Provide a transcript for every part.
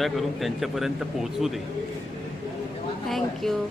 कृपया करून त्यांच्यापर्यंत पोहोचू दे. थँक्यू.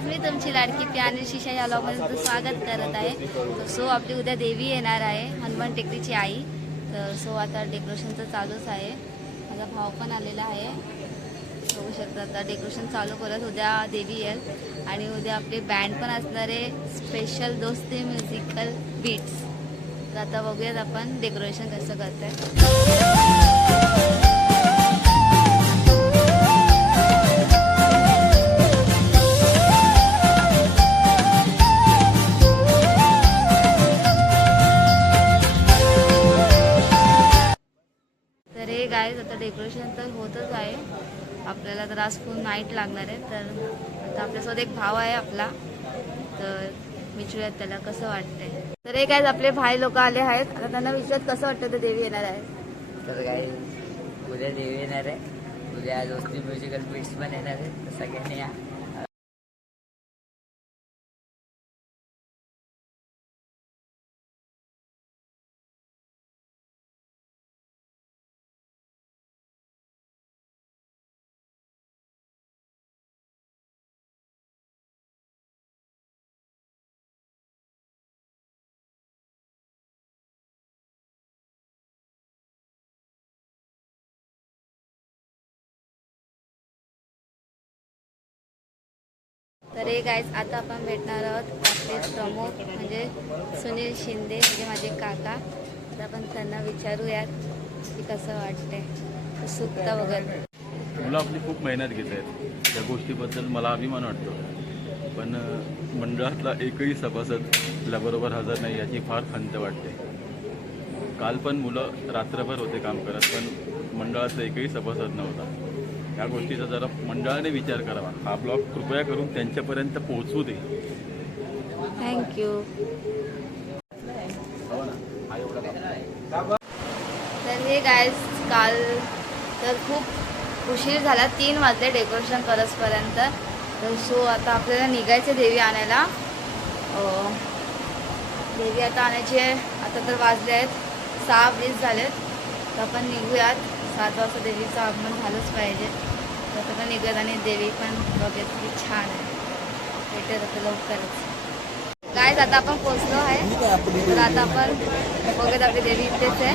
मी तुमची लाडकी प्यानी शिशा या लॉगमध्ये स्वागत करत आहे. सो आपली उद्या देवी येणार आहे, हनुमान टेकडीची आई. तर सो आता डेकोरेशनचं चालूच आहे. माझा भाव पण आलेला आहे, बघू शकता. आता डेकोरेशन चालू करत उद्या देवी येईल. आणि उद्या आपले बँड पण असणार आहे, स्पेशल दोस्ती म्युझिकल बीट्स. तर आता बघूयात आपण डेकोरेशन कसं करतंय. गाईज आता डेकोरेशन तर होतच आहे. आपल्याला तर आज फुल नाईट लागणार आहे. तर आता आपल्यासोबत एक भाव आहे आपला, तर विचारूयात त्याला कसं वाटतंय. तर हे गाईज आपले भाई लोक आले आहेत. आता त्यांना विचारत कसं वाटतं ते देवी येणार आहे. तर गाईज उद्या देवी येणार आहे, उद्या दोस्ती म्युझिकल बीट्स पण येणार आहे. तर सगळ्यांनी या. तर हे गाईज आता आपण भेटणार आहोत आपले प्रमुख म्हणजे सुनील शिंदे, म्हणजे माझे काका. तर आपण त्यांना विचारूयात की कसं वाटतंय, उत्सुकता वगैरे. मुलं आपली खूप मेहनत घेत आहेत, त्या गोष्टीबद्दल मला अभिमान वाटतो. पण मंडळातला एकही सभासद आपल्याबरोबर हजर नाही याची फार खंत वाटते. काल पण मुलं रात्रभर होते काम करत, पण मंडळाचा एकही सभासद नव्हता. या गोष्टीचा जरा मंडळाने विचार करावा. हा ब्लॉग कृपया करून त्यांच्यापर्यंत पोहोचू दे. थँक्यू. तर हे गाईज काल तर खूप उशीर झाला, 3 वाजले डेकोरेशन करसपर्यंत. तर सो आता आपल्याला निघायचं देवी आणायला. देवी आता आणायची आहे. आता तर वाजले आहेत 6:20 झालेत. तर आपण निघूयात. 7 वाजता देवीचं आगमन झालंच पाहिजे. तर आता निघत आणि देवी पण बघत की छान आहे. भेटेल आता लवकरच. गाईज आता आपण पोचलो आहे. तर आता आपण बघत आपली देवी इथेच आहे.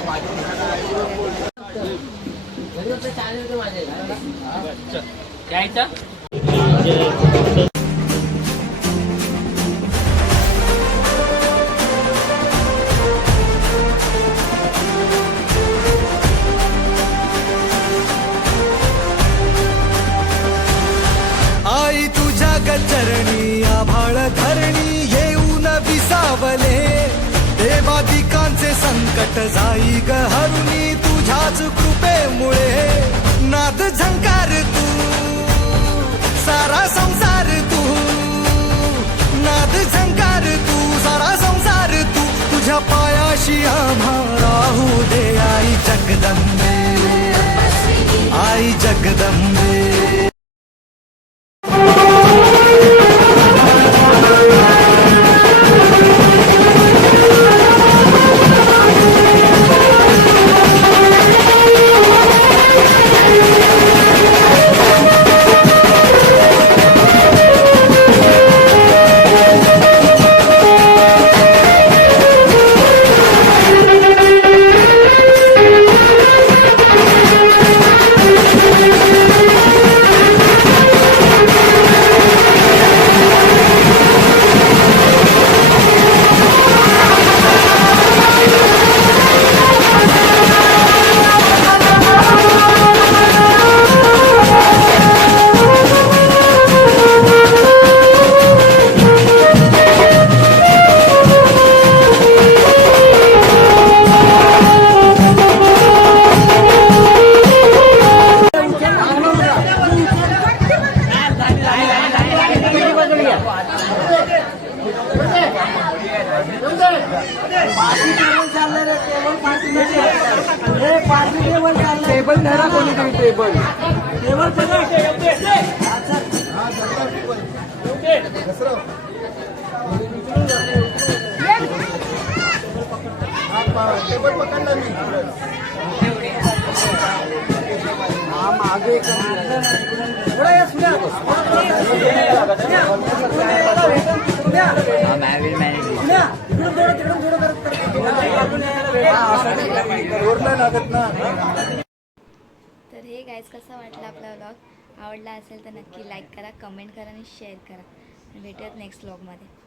आई तुझ्या गचरणी आभाळ धरणी येऊन विसावले. देवादिकांचे संकट जाई ग हरुणी तुझ्याच कृपेमुळे. नाद झंकार तू सारा संसार तू, नाद झंकार तू सारा संसार तू. तुझ्या पायाशी आम्हा राहू दे आई जगदंबे, आई जगदंबे. टेबल धरा कोणीतरी टेबल टेबल पकडला मी हा मागे लागत ना. तर हे गाईज कसं वाटलं आपला व्लॉग आवडला असेल तर नक्की लाईक करा, कमेंट करा आणि शेअर करा. भेटूयात नेक्स्ट व्लॉगमध्ये.